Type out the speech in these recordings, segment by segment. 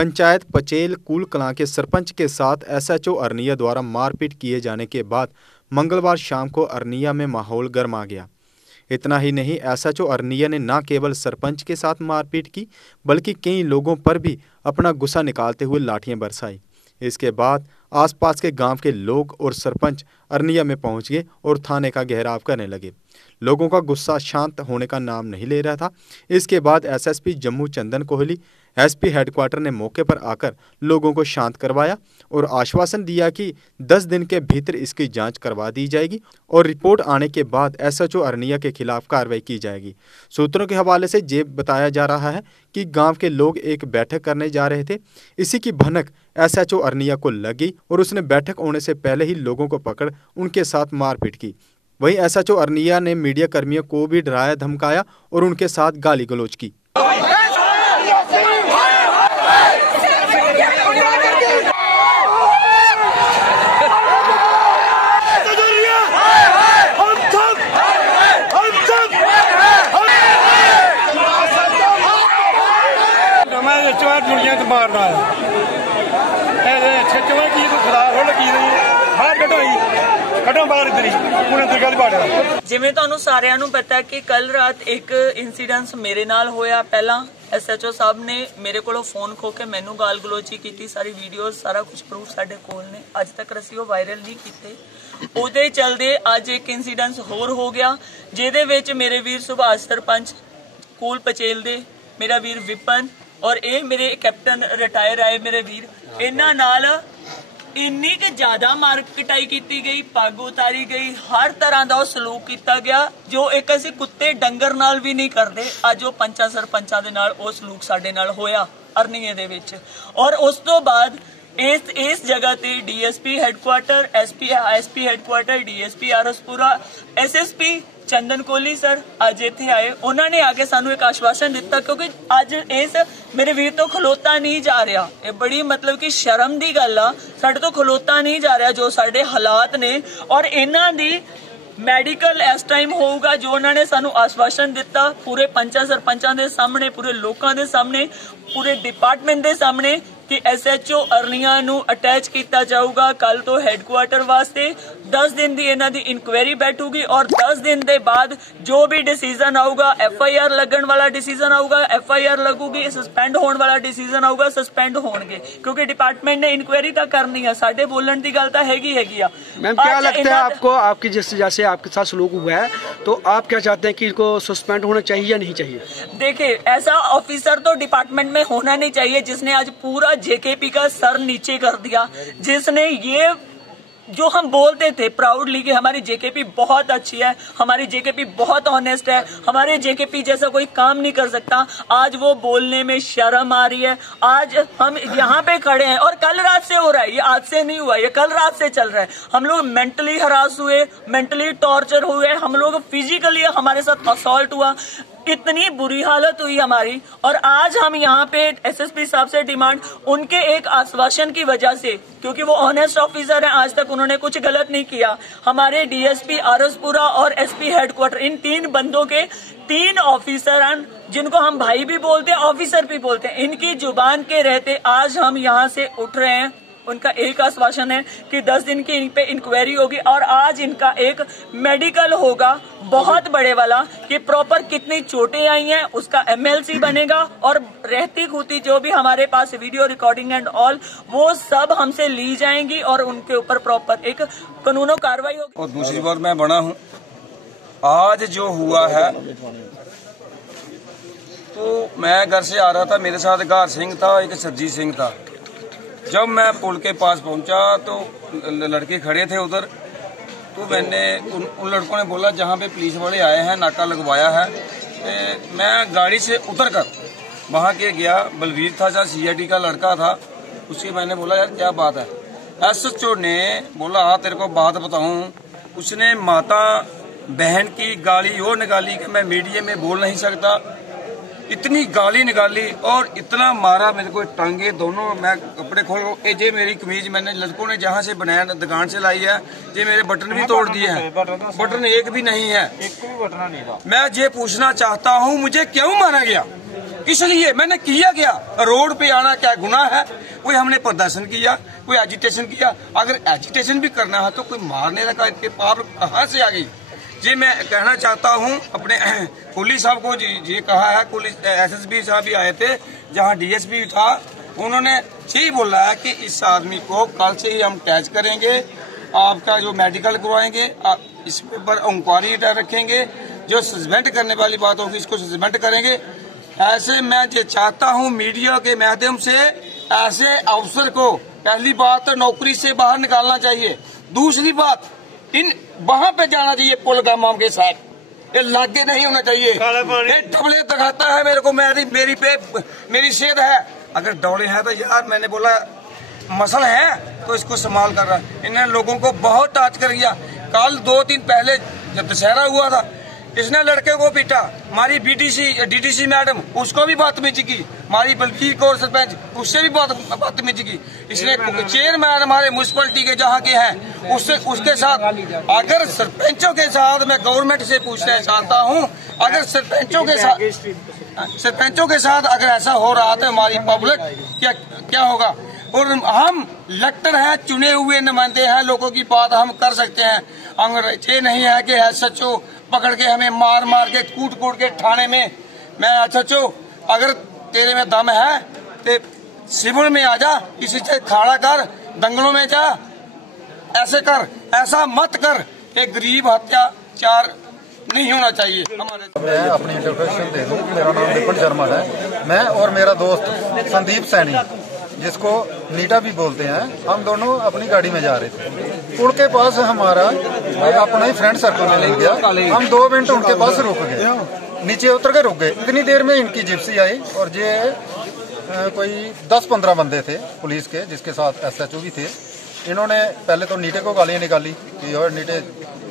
Panchayat पचेल cool Kalan के सरपंच के साथ एसएचओ अरनिया द्वारा मारपीट किए जाने के बाद मंगलवार शाम को अरनिया में माहौल गर्मा गया। इतना ही नहीं, एसएचओ अरनिया ने न केवल सरपंच के साथ मारपीट की बल्कि कई लोगों पर भी अपना गुस्सा निकालते हुए लाठियां बरसाई। इसके बाद आसपास के गांव के लोग और सरपंच अरनिया में पहुंच गए और थाने का घेराव करने लगे। लोगों का गुस्सा शांत होने का नाम नहीं ले रहा था। इसके बाद एसएसपी जम्मू चंदन कोहली एसपी हेडक्वार्टर ने मौके पर आकर लोगों को शांत करवाया और आश्वासन दिया कि 10 दिन के भीतर इसकी जांच करवा दी जाएगी और रिपोर्ट आने के बाद एसएचओ अरनिया के खिलाफ कार्रवाई की जाएगी। सूत्रों के हवाले से ये बताया जा रहा है कि गांव के लोग एक बैठक करने जा रहे थे। इसी की भनक एसएचओ अरनिया को लगी और उसने बैठक होने से पहले ही लोगों को पकड़ उनके साथ मारपीट की। वहीं एसएचओ अरनिया ने मीडिया कर्मियों को भी डराया धमकाया और उनके साथ गाली गलौज की। मारना है की खुदा लगी बाहर कटो बाहर इधर जिवें तुहानूं सारिआं नूं पता कि कल रात एक इंसीडेंस मेरे नाल होया। पहला एसएचओ साहब ने मेरे कोलों फोन खो के मैनू गाल गलोची की, सारी वीडियो सारा कुछ प्रूफ साडे कोल ने, अज तक असीं ओह वायरल नहीं कीते। ओहदे चलदे अज एक इंसीडेंस होर हो गया जिहदे विच मेरे वीर सुभाष सरपंच कूल पचेल दे, मेरा वीर विपन और ये मेरे कैप्टन रिटायर आए मेरे वीर, इन्हां नाल इन्नी कि ज्यादा मार कटाई की गई, पग उतारी गई, हर तरह का सलूक किया गया जो एक असीं कुत्ते डंगर नाल भी नहीं करते। अज वो पंचा सरपंचा दे नाल वो सलूक साडे नाल होया अरनिए दे विच। और उस तो बाद इस जगह ते DSP headquarter, SP headquarter, DSP RS Pura, SSP Chandan Kohli sir अज इत्थे आए। उन्होंने आके सानू एक आश्वासन दिता क्योंकि अज इस मेरे वीर तो खलोता नहीं जा रहा। ये बड़ी मतलब कि शर्म की गल आ, साडे तो खलोता नहीं जा रहा जो साडे हालात ने। और इन्हां दी मैडिकल इस टाइम होगा जो उन्होंने सानू आश्वासन दिता पूरे पंचा सरपंचा के सामने, पूरे लोगों के सामने, पूरे डिपार्टमेंट के सामने कि एसएचओ अरनिया नू अटैच किया जाऊगा कल तो हेडक्वार्टर वास्ते। 10 दिन की इन्हां दी इंक्वायरी बैठूगी और 10 दिन के बाद जो भी डिसीजन आऊगा, एफआईआर लगन वाला डिसीजन आऊगा एफआईआर लगूगी, सस्पेंड होने वाला डिसीजन आऊगा सस्पेंड होंगे, क्योंकि डिपार्टमेंट ने इंक्वायरी तो करनी है। साडे बोलण की गल तो हैगी आ। मैम क्या लगता है आपको, आपकी जैसे आपके साथ सलूक हुआ है तो आप क्या चाहते हैं कि इनको सस्पेंड होना चाहिए या नहीं चाहिए? देखिए, ऐसा ऑफिसर तो डिपार्टमेंट में होना नहीं चाहिए जिसने आज पूरा जेकेपी का सर नीचे कर दिया, जिसने ये जो हम बोलते थे प्राउडली कि हमारी जेकेपी बहुत अच्छी है, हमारी जेकेपी बहुत ऑनेस्ट है, हमारे जेकेपी जैसा कोई काम नहीं कर सकता, आज वो बोलने में शर्म आ रही है। आज हम यहाँ पे खड़े हैं और कल रात से हो रहा है, ये आज से नहीं हुआ, ये कल रात से चल रहा है। हम लोग मेंटली हरास हुए, मेंटली टॉर्चर हुए, हम लोग फिजिकली हमारे साथ असॉल्ट हुआ, इतनी बुरी हालत हुई हमारी। और आज हम यहाँ पे एसएसपी साहब से डिमांड उनके एक आश्वासन की वजह से, क्योंकि वो ऑनेस्ट ऑफिसर हैं, आज तक उन्होंने कुछ गलत नहीं किया। हमारे डीएसपी आरसपुरा और एसपी हेडक्वार्टर, इन 3 बंदों के 3 ऑफिसर हैं जिनको हम भाई भी बोलते हैं ऑफिसर भी बोलते हैं, इनकी जुबान के रहते आज हम यहाँ से उठ रहे हैं। उनका एक आश्वासन है कि 10 दिन की इन पे इंक्वायरी होगी और आज इनका एक मेडिकल होगा बहुत बड़े वाला कि प्रॉपर कितनी चोटें आई हैं उसका एमएलसी बनेगा और रहती खूती जो भी हमारे पास वीडियो रिकॉर्डिंग एंड ऑल वो सब हमसे ली जाएंगी और उनके ऊपर प्रॉपर एक कानूनो कार्रवाई होगी। और दूसरी बात मैं बना हूँ, आज जो हुआ है तो मैं घर से आ रहा था, मेरे साथ गार सिंह था, एक सरजीत सिंह था। जब मैं पुल के पास पहुंचा तो लड़के खड़े थे उधर, तो मैंने उन लड़कों ने बोला जहां पे पुलिस वाले आए हैं नाका लगवाया है। मैं गाड़ी से उतर कर वहां के गया, बलवीर था जहाँ सीआईडी का लड़का था, उससे मैंने बोला यार क्या बात है। एसएचओ ने बोला हाँ तेरे को बात बताऊं। उसने माता बहन की गाली वो निकाली कि मैं मीडिया में बोल नहीं सकता, इतनी गाली निकाली और इतना मारा मेरे को, टांगे दोनों, मैं कपड़े खोल ये मेरी कमीज मैंने लड़कों ने जहाँ से बनाया दुकान से लाई है, ये मेरे बटन भी तोड़ दिए हैं, बटन एक भी नहीं है, एक भी बटन नहीं था। मैं ये पूछना चाहता हूँ मुझे क्यों मारा गया? किस लिए? मैंने किया क्या? रोड पे आना क्या गुनाह है? कोई हमने प्रदर्शन किया, कोई एजिटेशन किया? अगर एजिटेशन भी करना है तो कोई मारने लगा, इनके पावर कहाँ से आ गई? जी मैं कहना चाहता हूँ अपने पुलिस साहब को, ये कहा है, पुलिस SSP साहब भी आए थे, जहाँ DSP था, उन्होंने यही बोला है कि इस आदमी को कल से ही हम कैच करेंगे, आपका जो मेडिकल करवाएंगे, इस पर इंक्वायरी रखेंगे, जो सस्पेंड करने वाली बात होगी इसको सस्पेंड करेंगे। ऐसे मैं ये चाहता हूँ मीडिया के माध्यम से ऐसे अफसर को पहली बात तो नौकरी से बाहर निकालना चाहिए, दूसरी बात इन वहां पे जाना चाहिए पुल गामा के साथ, ये लागे नहीं होना चाहिए। ये टबले दिखाता है मेरे को, मेरी सेहत है, अगर दौड़े हैं तो यार मैंने बोला मसल है तो इसको संभाल कर रहा है। इन्होंने लोगों को बहुत टाच कर दिया। कल 2 दिन पहले जब दशहरा हुआ था, इसने लड़के को पीटा, हमारी DDC मैडम उसको भी बदतमीजी की, हमारी बल्कि कौर सरपंच उससे भी बदतमीजी की। इसने चेयरमैन हमारे म्यूनसिपलिटी के जहाँ के हैं उसके साथ, अगर सरपंचों के साथ मैं गवर्नमेंट से पूछना चाहता हूँ, अगर सरपंचों के साथ अगर ऐसा हो रहा था, हमारी पब्लिक क्या होगा? और हम इलेक्टेड हैं, चुने हुए नुमाइंदे हैं, लोगों की बात हम कर सकते हैं। अगर ये नहीं है कि SHO पकड़ के हमें मार के कूट के थाने में, मैं SHO अगर तेरे में दम है तो सिविल में आ जा, किसी से खाड़ा कर, दंगलों में जा, ऐसे कर, ऐसा मत कर। एक गरीब अत्याचार नहीं होना चाहिए हमारे। मैं अपनी इंट्रोडक्शन दे दूं। मेरा नाम विपिन शर्मा है। मैं और मेरा दोस्त संदीप सैनी, जिसको नीटा भी बोलते हैं, हम दोनों अपनी गाड़ी में जा रहे थे। पुल के पास हमारा अपना ही फ्रेंड सर्कल में मिल गया। हम 2 मिनट उनके पास रुक गए, नीचे उतर के रुक गए। इतनी देर में इनकी जिप्सी आई और ये कोई 10-15 बंदे थे पुलिस के, जिसके साथ SHO भी थे। इन्होंने पहले तो नीटे को गालियां निकाली कि और नीटे,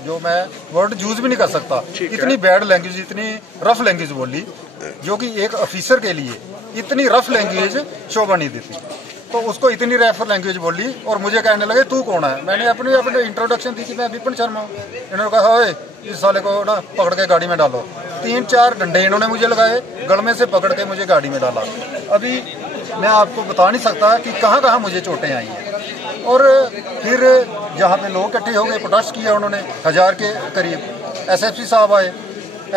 जो मैं वर्ड यूज भी नहीं कर सकता, इतनी बैड लैंग्वेज, इतनी रफ लैंग्वेज बोली, जो कि एक ऑफिसर के लिए इतनी रफ लैंग्वेज शोभा नहीं देती। तो उसको इतनी रफ लैंग्वेज बोली और मुझे कहने लगे तू कौन है? मैंने अपने इंट्रोडक्शन दी कि मैं विपिन शर्मा हूँ। इन्होंने कहा ओए इस साले को ना पकड़ के गाड़ी में डालो। 3-4 डंडे इन्होंने मुझे लगाए, गलमे से पकड़ के मुझे गाड़ी में डाला। अभी मैं आपको बता नहीं सकता कि कहाँ कहाँ मुझे चोटें आई हैं। और फिर जहाँ पे लोग इकट्ठे हो गए, प्रोटेस्ट किया उन्होंने, 1000 के करीब। SSP साहब आए,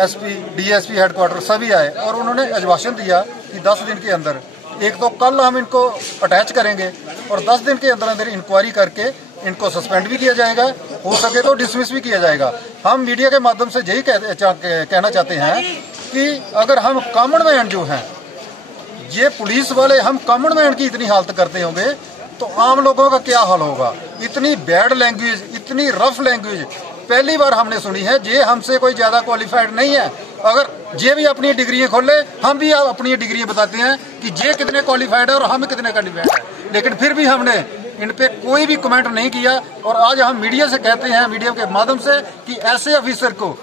SP DSP हेडक्वार्टर सभी आए और उन्होंने आश्वासन दिया कि 10 दिन के अंदर, एक तो कल हम इनको अटैच करेंगे और 10 दिन के अंदर अंदर इंक्वायरी करके इनको सस्पेंड भी किया जाएगा, हो सके तो डिसमिस भी किया जाएगा। हम मीडिया के माध्यम से यही कहना चाहते हैं कि अगर हम कॉमन मैन जो हैं, ये पुलिस वाले हम कॉमन मैन की इतनी हालत करते होंगे तो आम लोगों का क्या हाल होगा? इतनी बैड लैंग्वेज, इतनी रफ लैंग्वेज पहली बार हमने सुनी है। ये हमसे कोई ज्यादा क्वालिफाइड नहीं है। अगर ये भी अपनी डिग्री खोले, हम भी अपनी डिग्री बताते हैं कि ये कितने क्वालिफाइड है और हम कितने क्वालिफाइड है, लेकिन फिर भी हमने इन पे कोई भी कमेंट नहीं किया। और आज हम मीडिया से कहते हैं, मीडिया के माध्यम से, कि ऐसे ऑफिसर को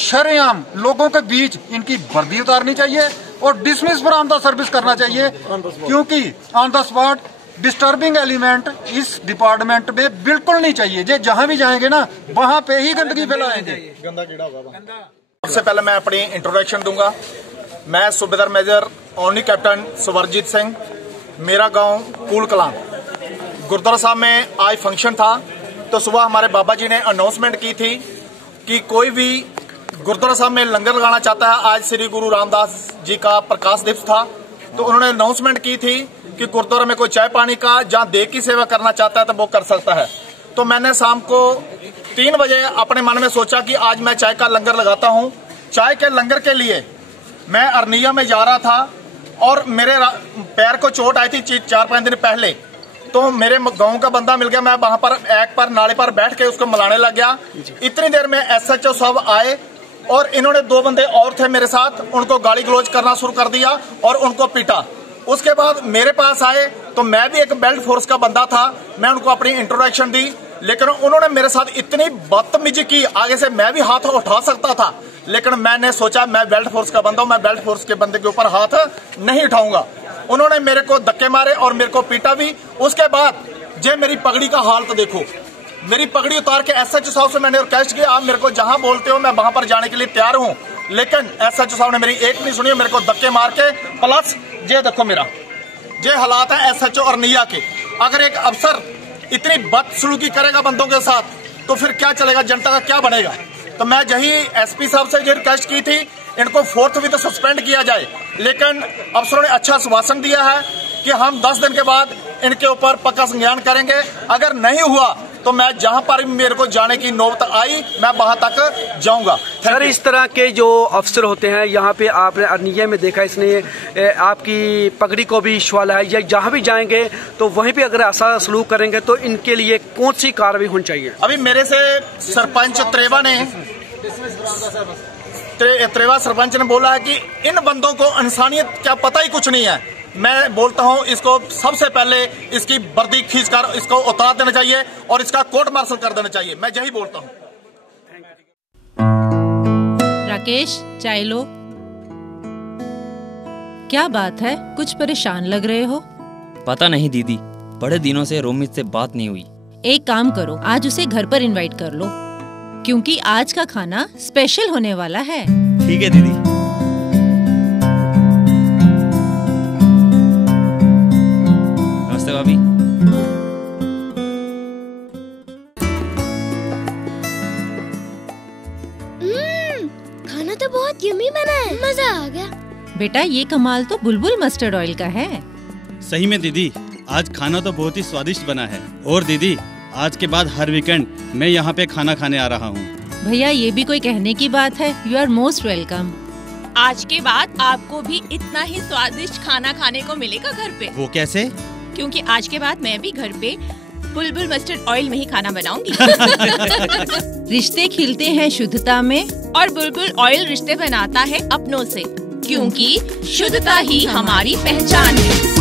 शरेआम लोगों के बीच इनकी वर्दी उतारनी चाहिए और डिसमिस पर ऑन द सर्विस करना चाहिए, क्योंकि on the spot disturbing element इस डिपार्टमेंट में बिल्कुल नहीं चाहिए। जे जहां भी जाएंगे ना, वहां पे ही गंदगी फैलाएंगे। सबसे पहले मैं अपनी इंट्रोडक्शन दूंगा। मैं सूबेदार मेजर ओनली कैप्टन स्वरजीत सिंह, मेरा गांव कूल कलां। गुरुद्वारा साहब में आज फंक्शन था, तो सुबह हमारे बाबा जी ने अनाउंसमेंट की थी कि कोई भी गुरुद्वारा साहब में लंगर लगाना चाहता है। आज श्री गुरु रामदास जी का प्रकाश दिवस था, तो उन्होंने अनाउंसमेंट की थी कि गुरुद्वारा में कोई चाय पानी का जहाँ देग की सेवा करना चाहता है तो वो कर सकता है। तो मैंने शाम को 3 बजे अपने मन में सोचा कि आज मैं चाय का लंगर लगाता हूँ। चाय के लंगर के लिए मैं अरनिया में जा रहा था और मेरे पैर को चोट आई थी 4-5 दिन पहले। तो मेरे गांव का बंदा मिल गया, मैं वहां पर एक पर नाले पर बैठ के उसको मिलाने लग गया। इतनी देर में SHO साहब आए और इन्होंने 2 बंदे और थे मेरे साथ, उनको गाली गलौज करना शुरू कर दिया और उनको पीटा। उसके बाद मेरे पास आए तो मैं भी एक बेल्ट फोर्स का बंदा था, मैं उनको अपनी इंट्रोडक्शन दी, लेकिन उन्होंने मेरे साथ इतनी बदतमीजी की। आगे से मैं भी हाथ उठा सकता था, लेकिन मैंने सोचा मैं बेल्ट फोर्स का बंदा हूं, मैं बेल्ट फोर्स के बंदे के ऊपर हाथ नहीं उठाऊंगा। उन्होंने मेरे को धक्के मारे और मेरे को पीटा भी। उसके बाद जे मेरी पगड़ी का हालत देखो, मेरी पगड़ी उतार के SHO साहब से मैंने रिक्वेस्ट किया, आप मेरे को जहां बोलते हो मैं वहां पर जाने के लिए तैयार हूं। लेकिन एसएचओ साहब ने मेरी एक नहीं सुनी, मेरे को धक्के मार के, प्लस ये देखो मेरा ये हालात है एसएचओ अरनिया के। अगर एक अफसर इतनी बदसलूकी करेगा बंदों के साथ तो फिर क्या चलेगा, जनता का क्या बनेगा। तो मैं यही एसपी साहब से ये रिक्वेस्ट की थी, इनको 4th भी तो सस्पेंड किया जाए, लेकिन अफसरों ने अच्छा आश्वासन दिया है कि हम 10 दिन के बाद इनके ऊपर पक्का संज्ञान करेंगे। अगर नहीं हुआ तो मैं जहां पर मेरे को जाने की नौबत आई मैं वहां तक जाऊंगा। सर, इस तरह के जो अफसर होते हैं यहाँ पे आपने अरनिया में देखा, इसने आपकी पगड़ी को भी छुआ है, या जहाँ भी जाएंगे तो वहीं पे अगर ऐसा सलूक करेंगे तो इनके लिए कौन सी कार्रवाई होनी चाहिए? अभी मेरे से सरपंच त्रेवा सरपंच ने बोला है कि इन बंदों को इंसानियत क्या पता ही कुछ नहीं है। मैं बोलता हूं इसको सबसे पहले इसकी वर्दी खींचकर इसको उतार देना चाहिए और इसका कोर्ट मार्शल कर देना चाहिए। मैं यही बोलता हूं। राकेश, चाय लो। क्या बात है, कुछ परेशान लग रहे हो? पता नहीं दीदी, बड़े दिनों से रोमित से बात नहीं हुई। एक काम करो, आज उसे घर पर इनवाइट कर लो, क्योंकि आज का खाना स्पेशल होने वाला है। ठीक है दीदी। नमस्ते भाभी। खाना तो बहुत यम्मी बना है, मजा आ गया। बेटा, ये कमाल तो बुलबुल मस्टर्ड ऑयल का है। सही में दीदी, आज खाना तो बहुत ही स्वादिष्ट बना है। और दीदी, आज के बाद हर वीकेंड मैं यहाँ पे खाना खाने आ रहा हूँ। भैया, ये भी कोई कहने की बात है? You are most welcome. आज के बाद आपको भी इतना ही स्वादिष्ट खाना खाने को मिलेगा घर पे। वो कैसे? क्योंकि आज के बाद मैं भी घर पे बुलबुल मस्टर्ड ऑयल में ही खाना बनाऊंगी। रिश्ते खिलते हैं शुद्धता में, और बुलबुल ऑयल रिश्ते बनाता है अपनों से, क्योंकि शुद्धता ही हमारी पहचान है।